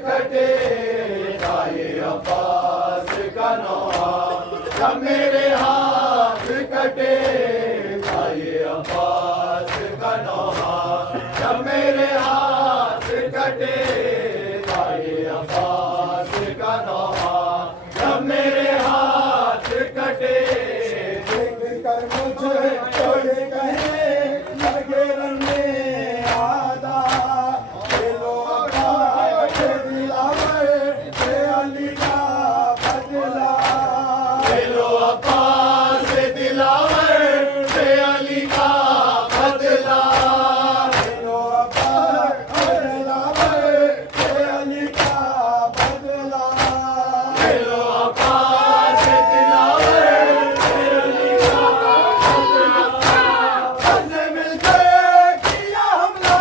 कटे ताए अब्बास का नौहा, जब मेरे हाथ कटे ताए अब्बास का नौहा, जब मेरे हाथ कटे ताए अब्बास का नौहा, जब मेरे हाथ कटे। देख कर मुझे छोड़ कहे लगे रंगे आदा, ये लो अब्बास दिलावर से अली का बदला, ये लो अब्बास दिलावर से अली का बदला, ये लो अब्बास दिलावर से अली का बदला, ये लो अब्बास दिलावर से अली का बदला। सबने मिलकर किया हमला,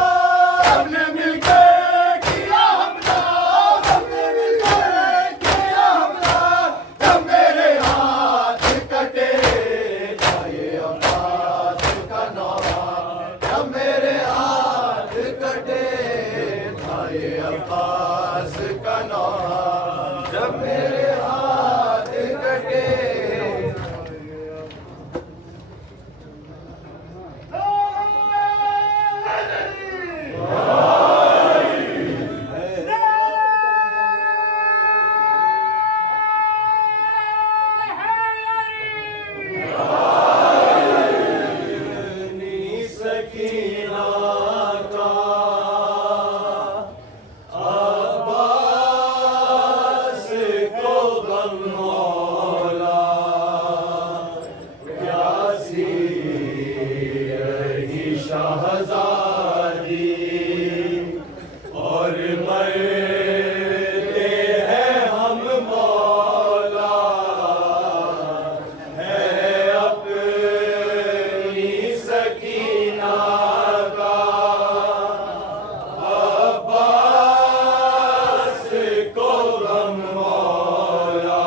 सबने मिलकर किया हमला, सबने मिलकर किया हमला, जब मेरे हाथ कटे ताए अब्बास का नौहा, जब मेरे हाथ कटे ताए अब्बास का नौहा, जब मेरे हाथ कटे। सकीना का अब्बास को गम मौला, प्यासी रही शहजादी और मरते हैं हम मौला, है अपनी सकीना का अब्बास को गम मौला,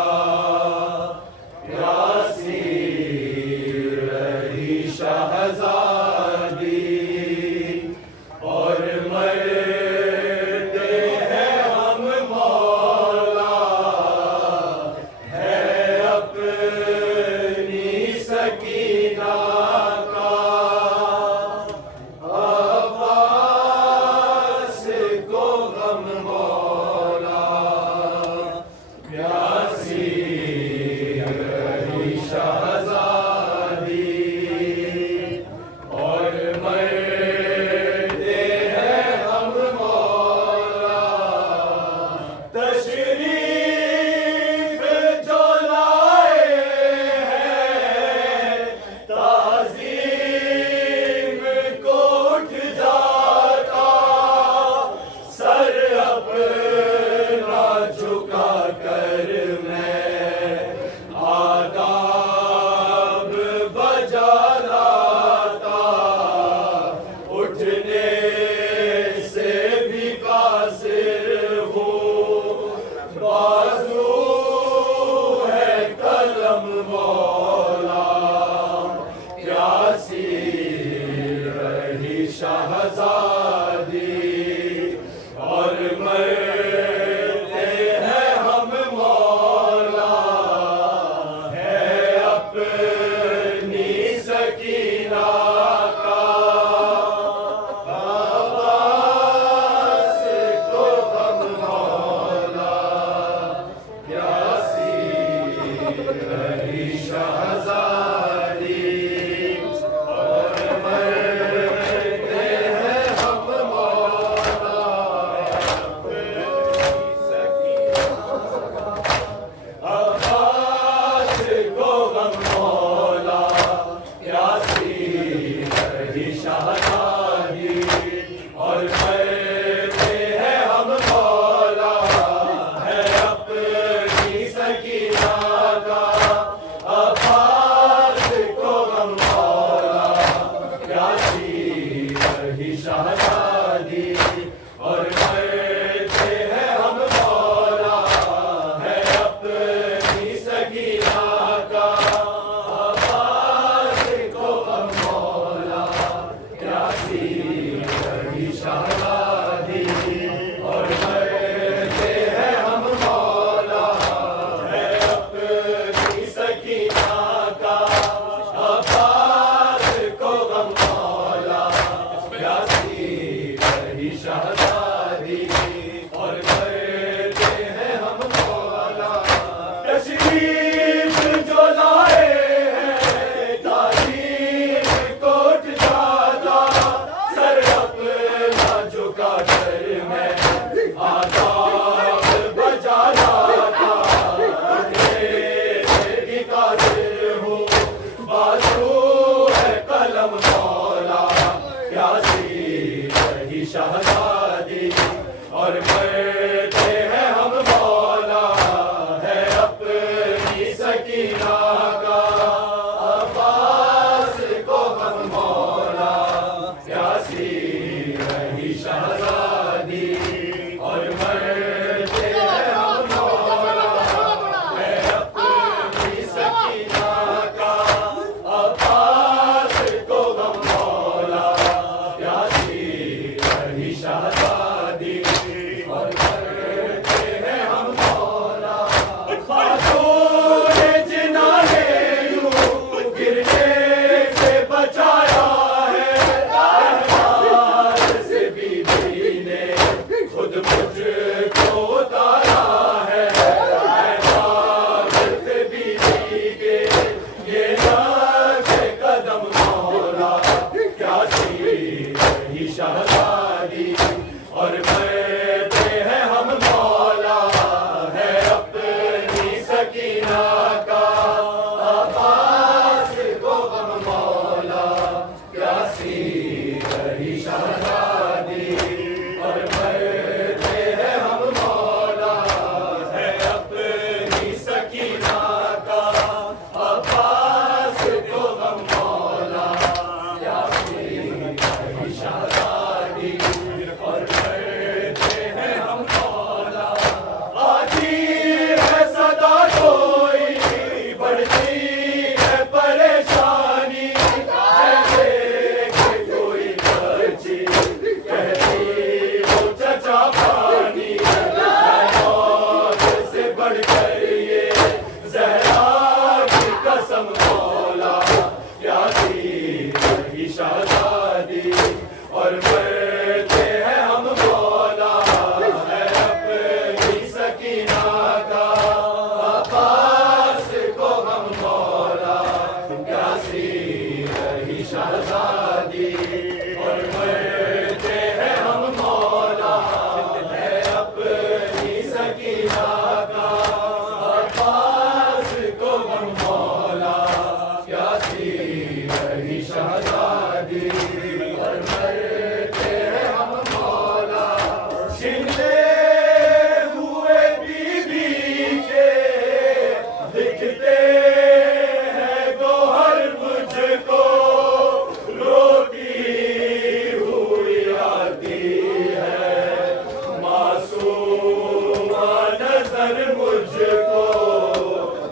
नजर मुझको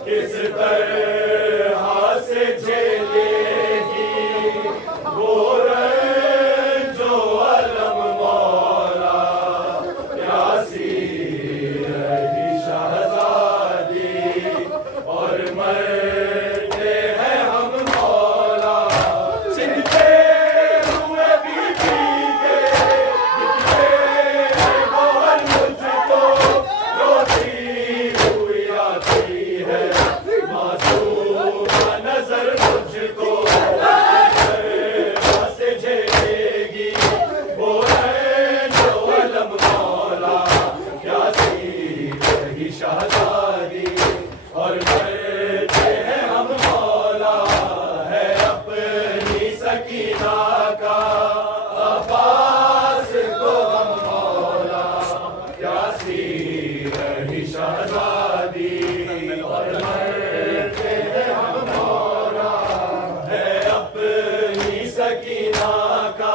किस तरह से झेलेगी वो जो अलम मौला प्यासी रही शहजादी और मरते हैं हम मौला चिंते हुए भी पीते दिखते और मुझको रोती हुई आती है मासूमा नजर मुझको से झेलेगी वो जो अलम मौला प्यासी रही शहजादी और मरते हैं हम मौला है अपनी सकीना का अब्बास को हम मौला प्यासी रही शहजादी और मरते हैं हम मौला है अपनी सकीना का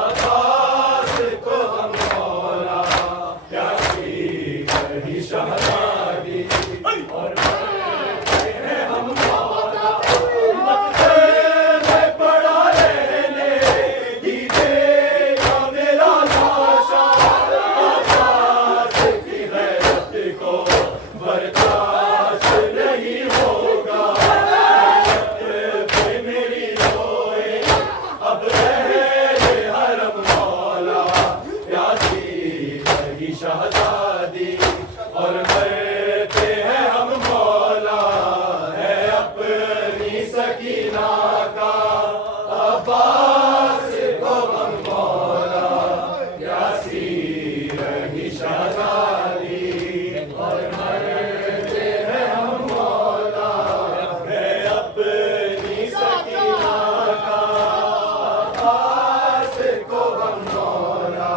अब्बास को हम मौला प्यासी रही शहजादी और मरते हैं हम मौला मक्के में पड़ा रहने दीजिएगा मेरा लाशा आकाश की गैरत को बर्दाश्त नहीं होगा पे मेरी रोए अब रहे हरम मौला प्यासी रही शहजादी और मरते हैं हम मौला है अपनी सकीना का अब्बास को हम मौला प्यासी रही शहजादी और मरते हैं हम मौला है अपनी सकीना का अब्बास को हम मौला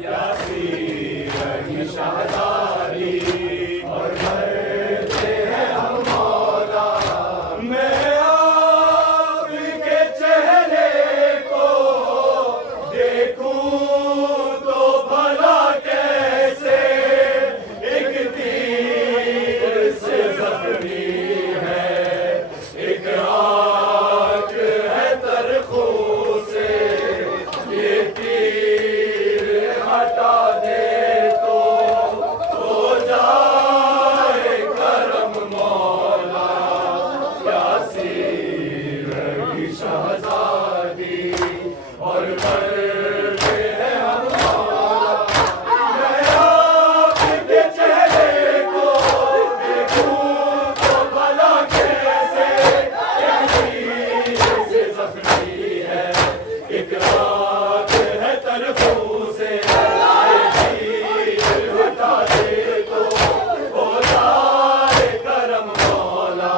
प्यासी रही शहजादी और मरते हैं हम मौला मैं आपके चेहरे को देखूं तो भला कैसे एक तीर से जख्मी है एक आंख है तरखू से ये तीर हटा दे तो हो जाए करम मौला प्यासी रही शहजादी और मरते हैं हम मौला मैं आपके चेहरे को देखूं तो भला कैसे एक तीर से जख्मी है एक आंख है तरफू से ये तीर हटा दे तो हो जाए करम मौला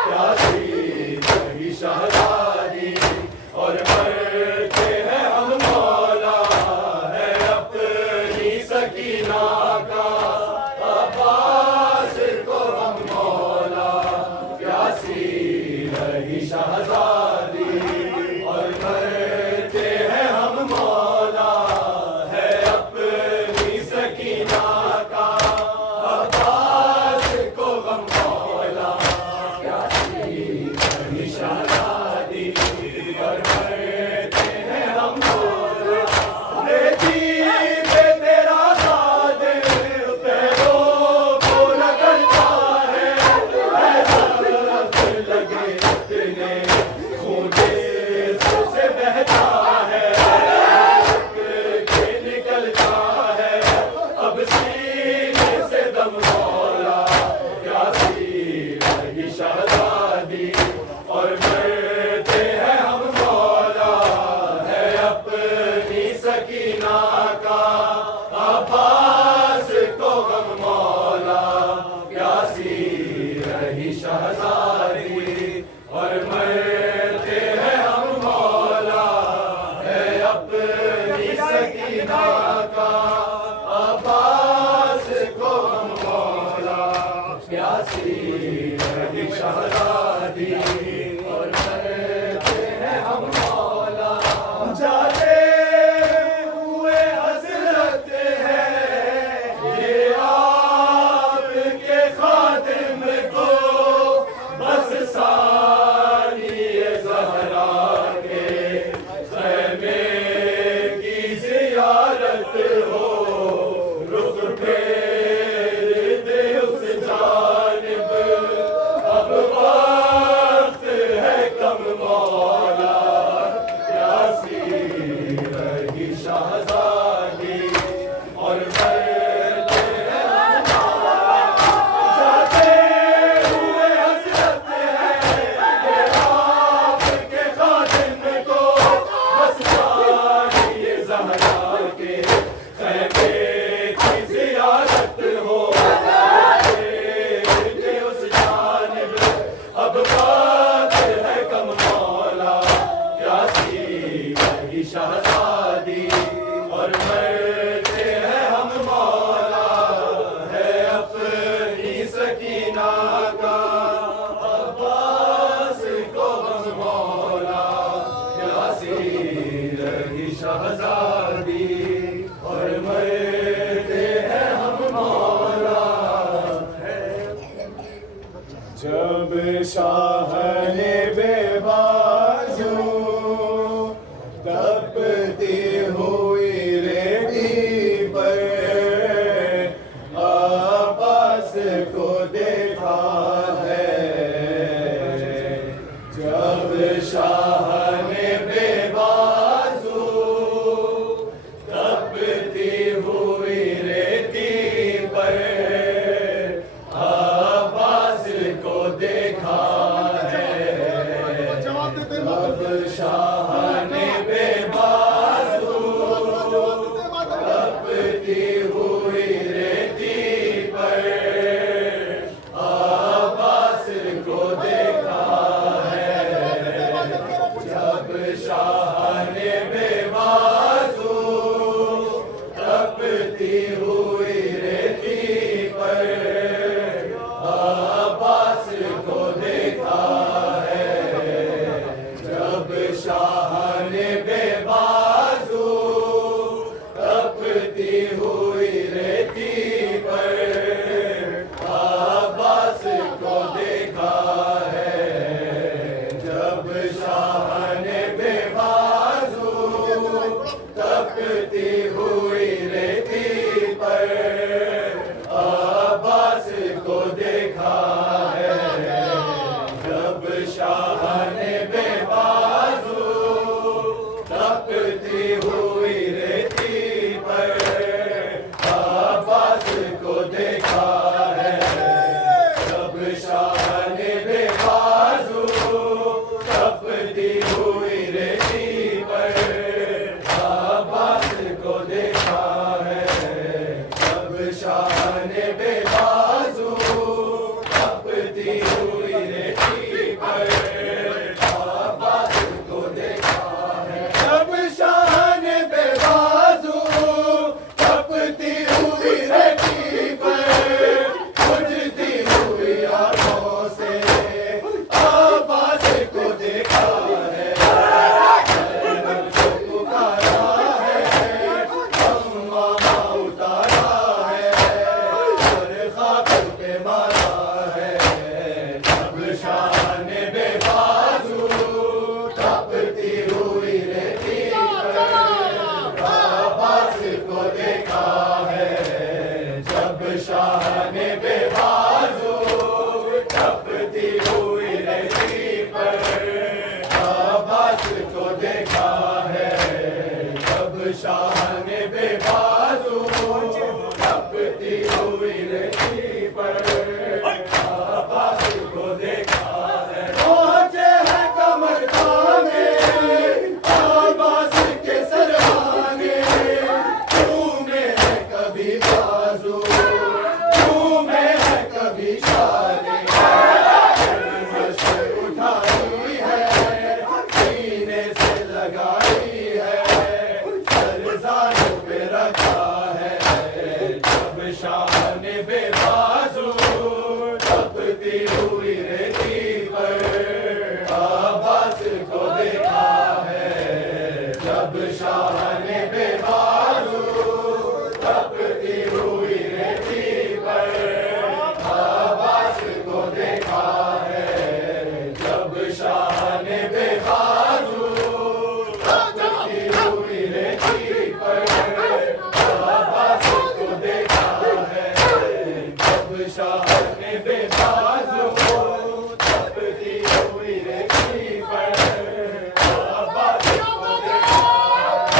प्यासी रही शहजादी और मरते हैं हम मौला है अपनी सकीना का अब्बास को हम मौला प्यासी रही शहजादी और मरते हैं हम मौला है अपनी सकीना का अब्बास को हम मौला प्यासी रही शहजादी और मरते हैं हम मौला बेटी पे तेरा सादे पैरों को लगता है दर्द लगे इतने खूने से बहता है के निकलता है अब सीने से दम मौला प्यासी रही शहजादी और मरते हैं हम मौला है अपनी सकीना का अब्बास को हम मौला प्यासी रही शहजादी और मरते हैं हम मौला है अपनी सकीना का अब्बास को हम मौला प्यासी रही शहजादी और मरते हैं हम मौला जाते हुए हसरत है ये जब शाह ने बेबाजू तपती हुई रेती पर आबास को देखा है। जब शाह ने बेबाजू तपती हुई रेती पर आबास को देखा है। जब शाह ने बेबाजू तपती हुई रेती पर आबास को देखा है। जब शाह ने बेबाजू तपती हुई रेती पर आबास को देखा है। जब शाह ने बेबाजू तपती हुई रेती पर आबास को देखा है। जब शाह ने बेबाजू तपती हुई रेती पर आबास को देखा है। जब शाह ने बेबाजू तपती हुई रेती पर आबास को देखा है। जब शाह ने बेबाजू तपती हुई रेती पर आबास को देखा है। जब शाह ने बेबाजू तपती हुई रेती पर आबास को देखा है। जब शाह ने बेबाजू तपती हुई रेती पर बुझती हुई आंखों से आबास को देखा है। पुकारा है अम्मा उतारा है और खातर पे मारा है। जब शाह ने बेबाजू तपती हुई रेती पर आबास को देखा है। जब शाह ने बेबाजू तपती हुई रेती पर आबास को देखा है। जब शाह ने बेबाजू तपती हुई रेती पर आबास को देखा है। पहुंचे हैं कमर खाने आबास के सरहाने, झूमे हैं कभी बाजू झूमे हैं कभी शाने। मशक उठाई है सीने से लगाई है सरजानों पे रखा है। जब शाह ने बेबाजू तपती हुई रेती पर आबास को देखा है। जब शाह ने बेबाजू तपती हुई रेती पर आबास को देखा है। जब शाह ने बेबाजू तपती हुई रेती पर आबास को देखा है। जब शाह ने बेबाजू तपती हुई रेती पर आबास को देखा है।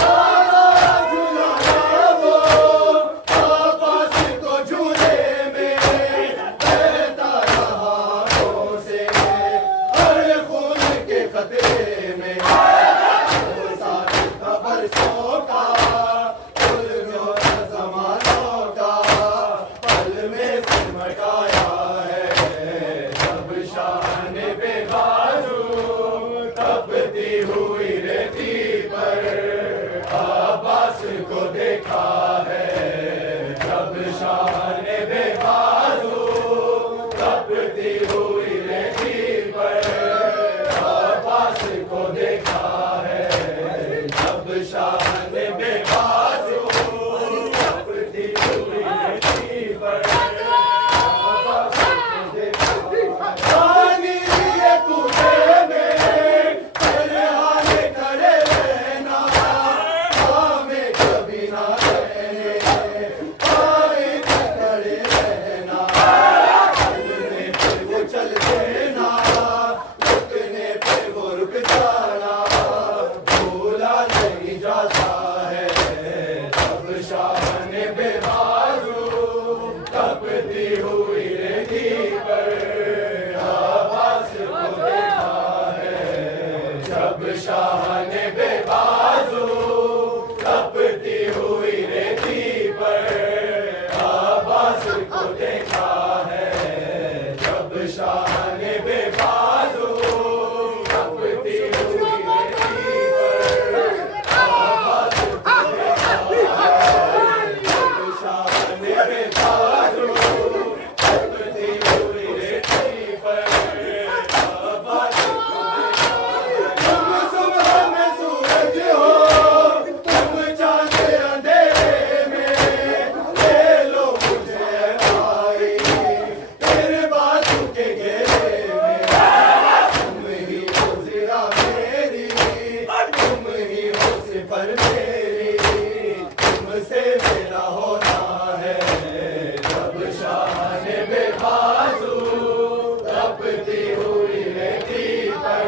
झुलाया वो आबास को झूले में बहता रहा आंखों से हर खून के खतरे में। साथ खबर सो का जमानों का पल में सिमटाया है। जब शाह ने बेबाजू तपती हुई रेती पर आबास को देखा है। जब शाह ने बेबाजू तपती हुई रेती पर आबास को देखा है। जब शाह ने बेबाजू तपती हुई रेती पर देखा है जब शाह ने बेबाजू तपती हुई रेती पर आवाज को देखा है जब शाह ने बेबाजू तपती हुई रेती पर आवाज को देखा है। तुम सुबह में सूरज हो तुम चांद अंधेरे में ले लो मुझे भाई तेरे बाजू के घेरे में तुम ही हो ज़िरा मेरी तुम ही हो सिफर मेरी तुमसे मेरा होना है जब शाह ने बेबाजू तपती हुई रेती पर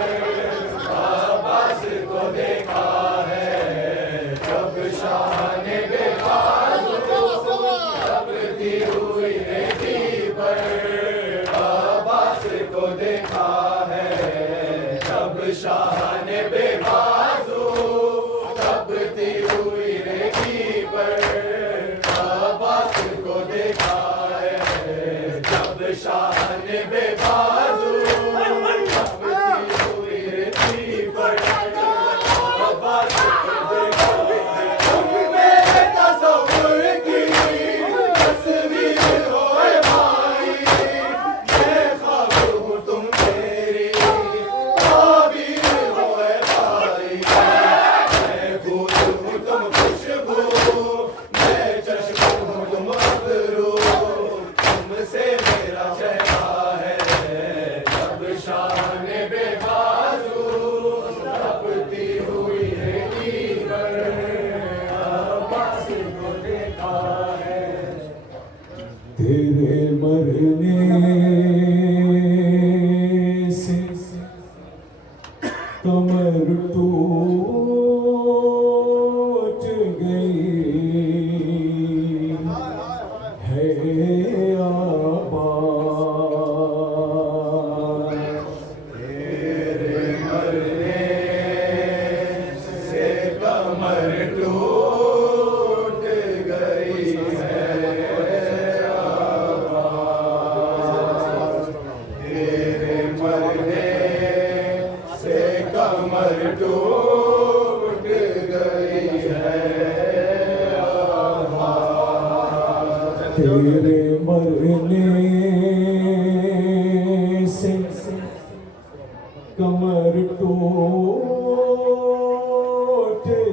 अब्बास को देखा है जब शाह ने बेबाजू तपती हुई रेती पर अब्बास को देखा है जब शाह ने बेबाजू तपती हुई रेती पर अब्बास को देखा है जब शाह ने बेबाजू तपती हुई रेती पर अब्बास को देखा है। तुम मेरे तसव्वुर की तस्वीर हो ऐ भाई मैं ख्वाब हूँ तुम मेरी ताबीर हो ऐ भाई मैं फूल हूँ तुम खुशबू मैं चश्मा हूँ तुम अबरू तुमसे मेरा चेहरा है जब शाह ने बेबाजू तपती हुई रेती पर अब्बास को देखा है। तेरे मरने से कमर टूट गई है आबाद तेरे मरने से कमर टूट गई है आवाज़। तेरे मरने से कमर टूट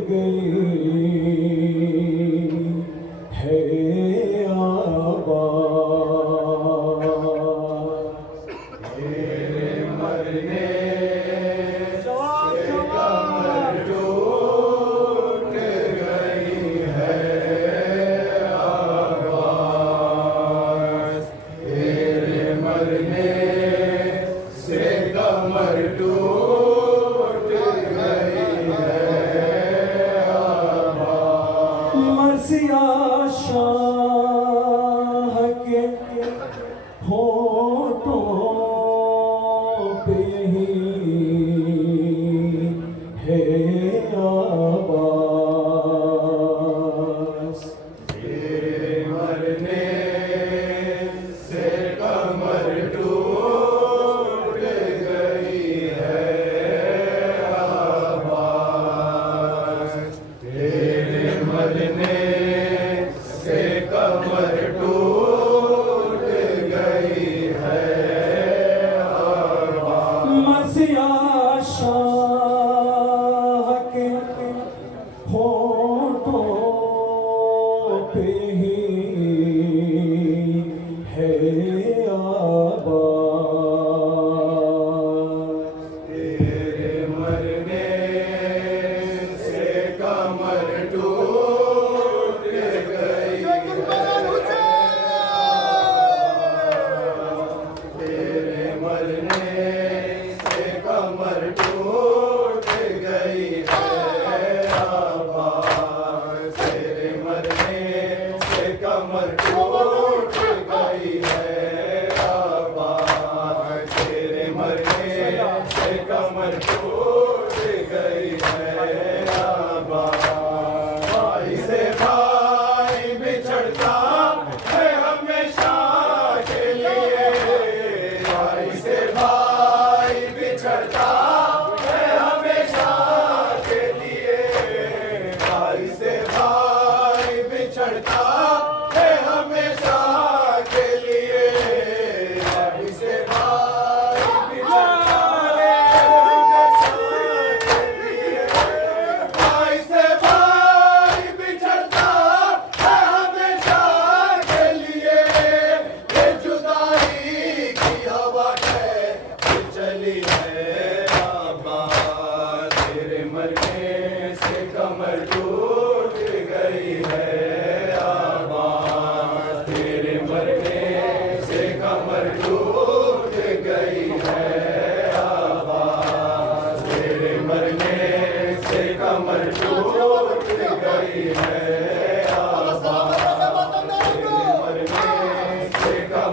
गई है आवाज़। तेरे मरने से कमर टूट गई है आबाद तेरे मरने से कमर टूट गई है आवाज़। तेरे मरने से कमर टूट गई है आवाज़। मर्सिया शाह के होठों पे ही है आवाज़ तेरे मरने से कमर टूट गई है आवाज़। तेरे मरने से कमर टूट गई है आवाज़। मर्सिया शाह के होठों पे ही है आवाज़ तेरे मरने से कमर टूट गई है तेरे मरने से कमर टूट गई है आवाज़। तेरे मरने से कमर टूट गई है आवाज़।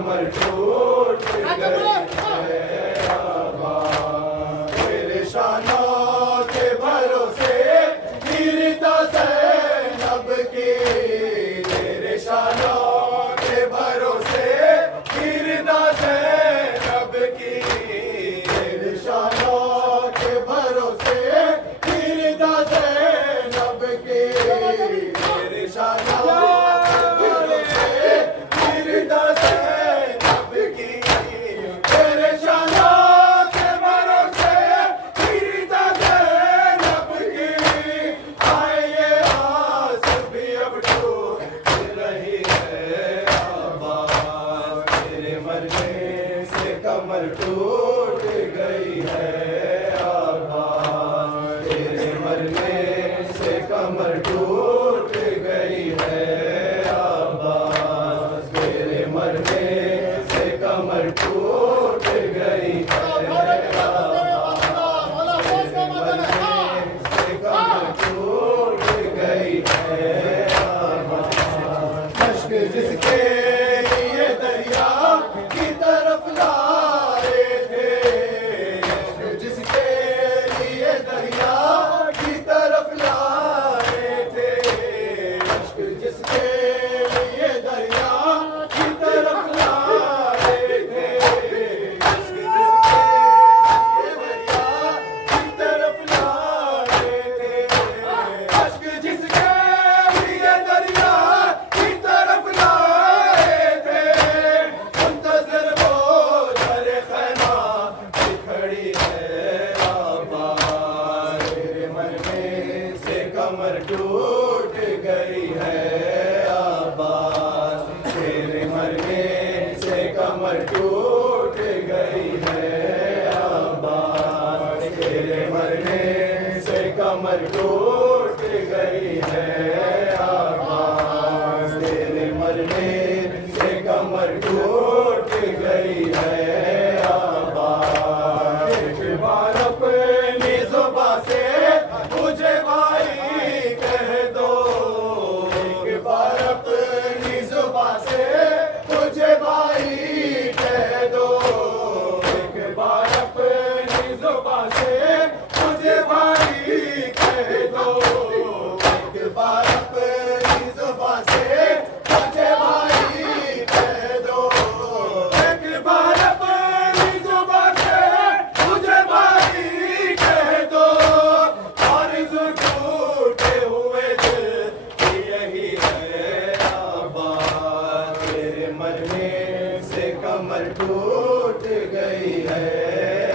कमर टूट गई है आबाद। तेरे शानों के भरोसे गिरता ज़ैनब की, तेरे शानों के भरोसे गिरता ज़ैनब की, तेरे शानों के भरोसे गिरता ज़ैनब की, तेरे शानों कमर टूट गई है आबाद। तेरे मरने से कमर टूट गई है आबाद। तेरे मरने से कमर टूट गई है आबाद। से कमर टूट गई है आबाद। अश्क जिसके लिए दरिया की तरफ ला कमर टूट गई है आबाद। तेरे मरने से कमर टूट गई है आबाद। तेरे मरने से कमर टूट गई है आबाद। तेरे मरने से कमर टूट गई है आबाद। एक बार अपनी जुबां से मुझे भाई कह दो, एक बार अपनी जुबां से मुझे भाई कह दो, एक बार अपनी जुबां से मुझे भाई कह दो, एक बार अपनी जुबां से मुझे भाई कह दो, एक बार अपनी जुबां से मुझे भाई कह दो। आरज़ू टूटे हुए दिल की यही है आबाद। तेरे मरने से कमर टूट गई है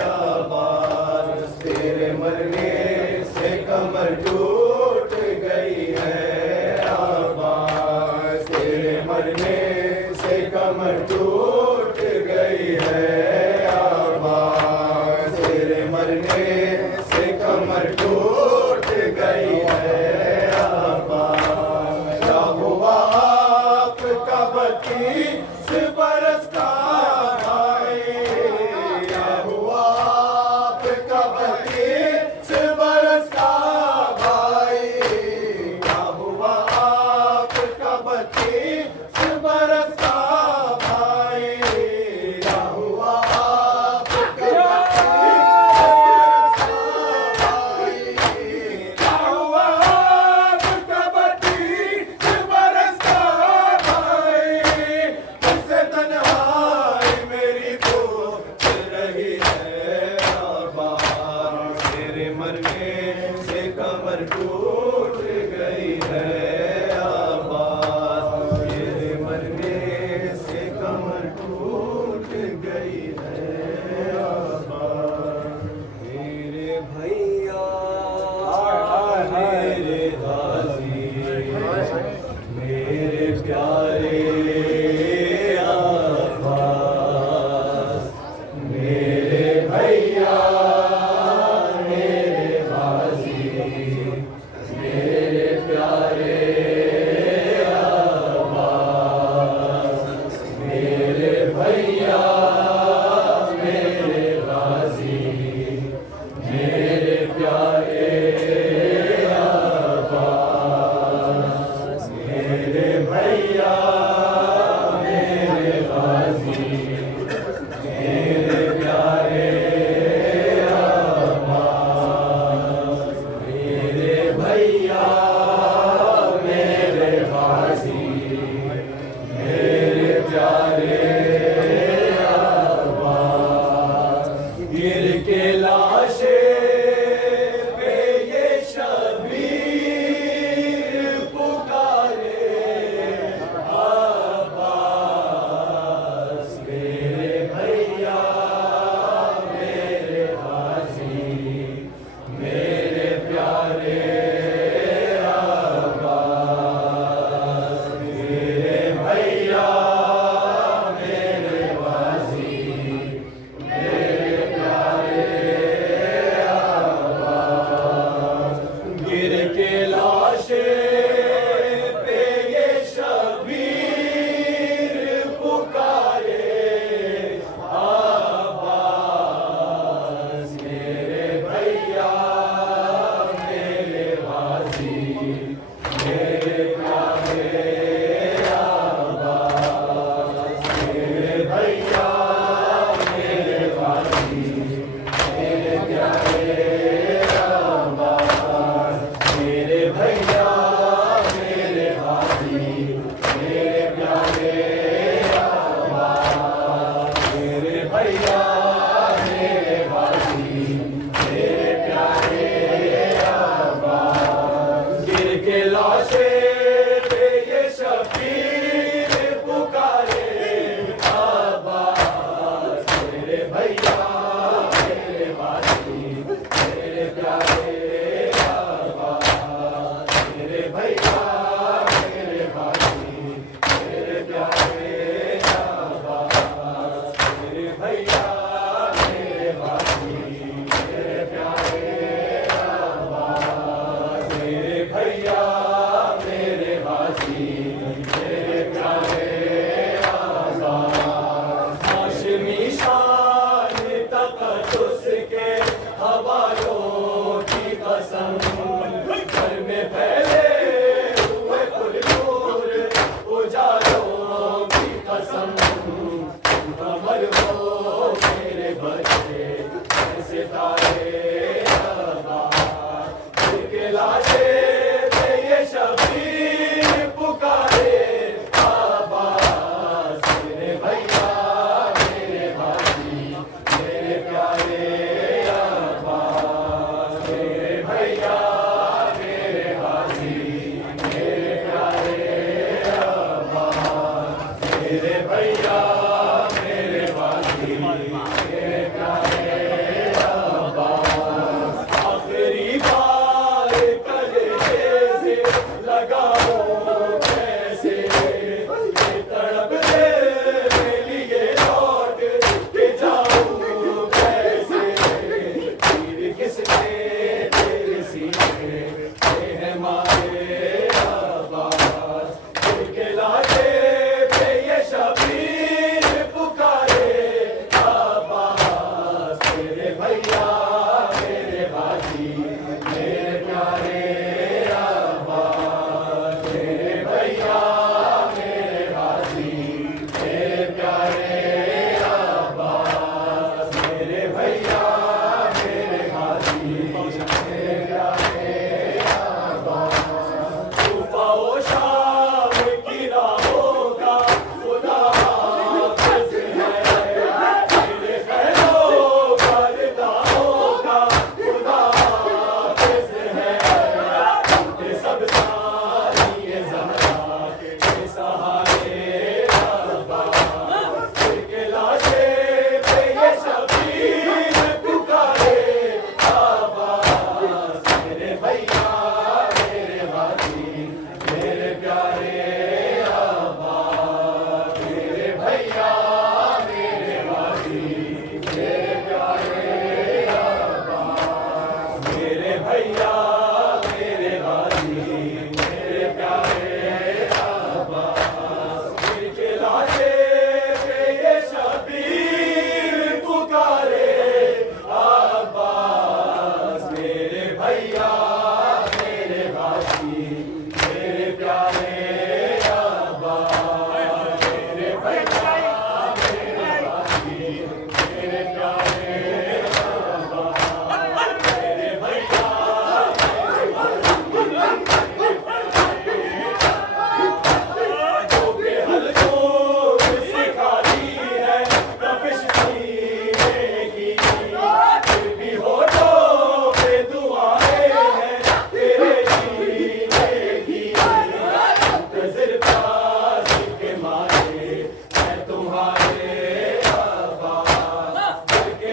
आबाद। तेरे मरने से कमर टूट गई है आबाद। तेरे मरने से कमर टूट गई है आबाद। तेरे मरने से कमर टूट गई है आबाद। क्या हुआ आपका बत्ती से बरस का भाई, क्या हुआ आपका बत्ती से बरस का भाई, क्या हुआ आपका बत्ती से बरस का भाई, क्या हुआ आपका कमर टूट गई है आबाद। तेरे मरने से कमर टूट गई है आबाद। मेरे भैया मेरे गाजी मेरे प्यारे आबाद। मेरे भैया भैया मेरे गाजी भैया मेरे वासी मेरे प्यारे अब्बास मेरे भैया मेरे वासी मेरे प्यारे अब्बास हाशमी शान तक़द्दुस के हवालों की कसम घर में फैले हुए कुल उजालों की कसम कमर हो मेरे बच्चे सितारे अब्बास के लाशे पे ये शबीर पुकारे अब्बास मेरे भैया मेरे भाई मेरे प्यारे अब्बास मेरे भैया मेरे भाई मेरे प्यारे अब्बास मेरे भैया मेरे भाई मेरे प्यारे अब्बास आखिरी बार कलेजे से लगाओ कैसे ये तड़पने लिए लौट के जाऊं कैसे तीर किसने तेरे सीने पे है मारे अब्बास दिल के लाशे पे ये शबीर पुकारे अब्बास मेरे भैया मेरे भाई मेरे प्यारे अब्बास मेरे भैया मेरे भाई मेरे प्यारे अब्बास मेरे भैया मेरे भाई मेरे प्यारे अब्बास तूफा ओ शाम की राहों का खुदा हाफिज़ है मेरे खैरों करदाओं का खुदा हाफिज़ है ये सब सारी ये ज़हरा के सहारे अब्बास के लाशे पे ये शबीर पुकारे अब्बास मेरे भैया मेरे भाई मेरे प्यारे अब्बास मेरे भैया मेरे भाई मेरे प्यारे अब्बास मेरे भैया मेरे भाई मेरे प्यारे अब्बास के लाशे पे ये शबीर पुकारे अब्बास मेरे भैया मेरे भाई मेरे प्यारे अब्बास मेरे भैया मेरे भाई मेरे प्यारे अब्बास मेरे भैया जो के हलकों सिखा दी है कबिश सीने की फिर भी होठों पे दुआएं हैं तेरे जीने की मुंतज़िर प्यास के मारे मैं तुम्हारे अब्बास दिल के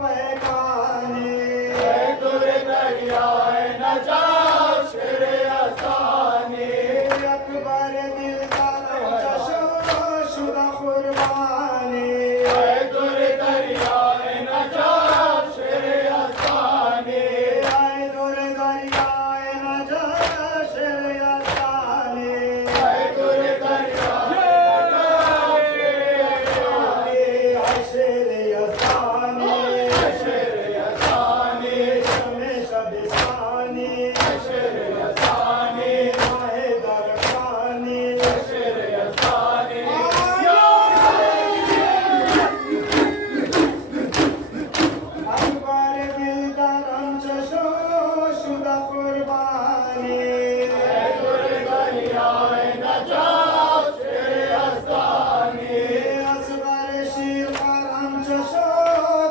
पैगाने दुर दरियाए नजात शेर असानी अकबर दिलदार चशो शुदा कुर्बानी दुर दरियाए नजात शेर असानी आए दूर दरियाए नजात शेर असानी दुर दरियाए नजात शेर असानी शेर असानी शेर असानी शमे शबिस्तानी शेर असानी माहे दरखानी शेर असानी अकबर दिलदारम चशो शुदा कुर्बानी दुर दरियाए नजात शेर असानी असगर शीर करम चशो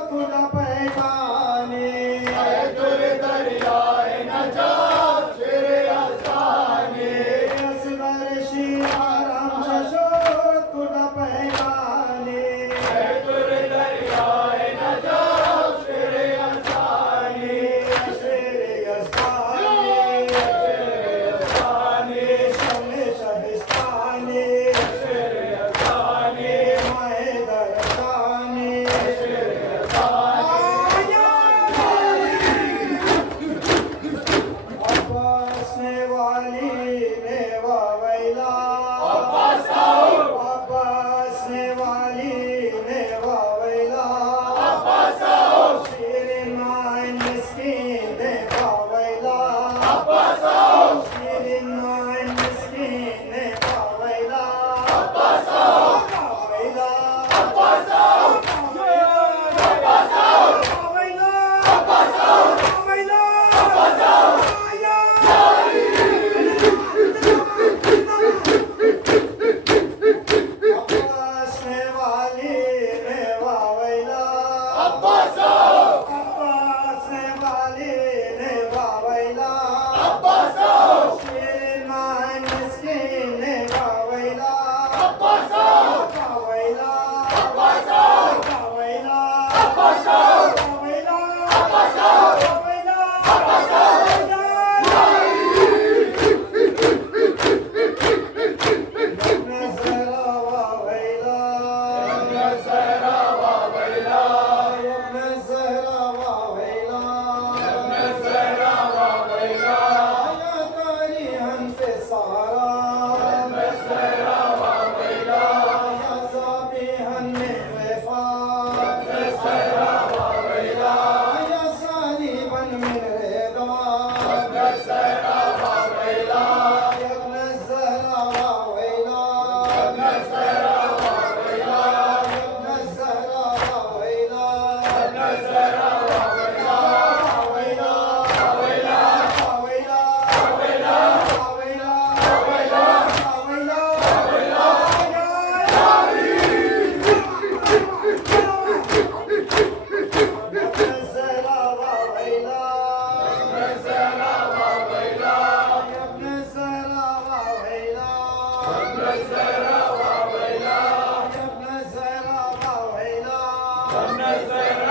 खुदा पैगानी दुर दरियाए नजात शेर असानी असगर शीर करम चशो खुदा पैगानी दुर दरियाए नजात शेर असानी शेर असानी असानी शमे शबिस्तानी शेर असानी माहे दरखानी अब्बास ने वाली ने वावैला अब्बास आओ अब्बास ने वाली ने वावैला अब्बास आओ शीरिन माइन मिस्कीन ने वावैला अब्बास आओ शीरिन माइन मिस्कीन ने वावैला अब्बास आओ वावैला अब्बास आओ अब्बास आओ वावैला अब्बास आओ वावैला अब्बास आओ अब्बास ने वाली ने वावैला अब्बास आओ अब्बास ने वाली ने वावैला अब्बास आओ शीरिन माइन मिस्कीन ने वावैला अब्बास आओ वावैला अब्बास आओ वावैला अब्बास आओ वावैला अब्बास आओ वावैला अब्बास आओ नजरा वावैला नज़रा वावैला नजरा वावैला नज़रा वावैला या तारी हंसे सारा नज़रा वावैला या ज़ाबी हन्ने वफा नज़रा वावैला या साली बन मिन रेदा नज़रा वावैला या नजरा वावैला नज़रा वावैला नजरा वावैला नज़रा वावैला वावैला वावैला वावैला वावैला वावैला वावैला वावैला नजरा वावैला नज़रा वावैला नजरा वावैला नज़रा वावैला नजरा वावैला नज़रा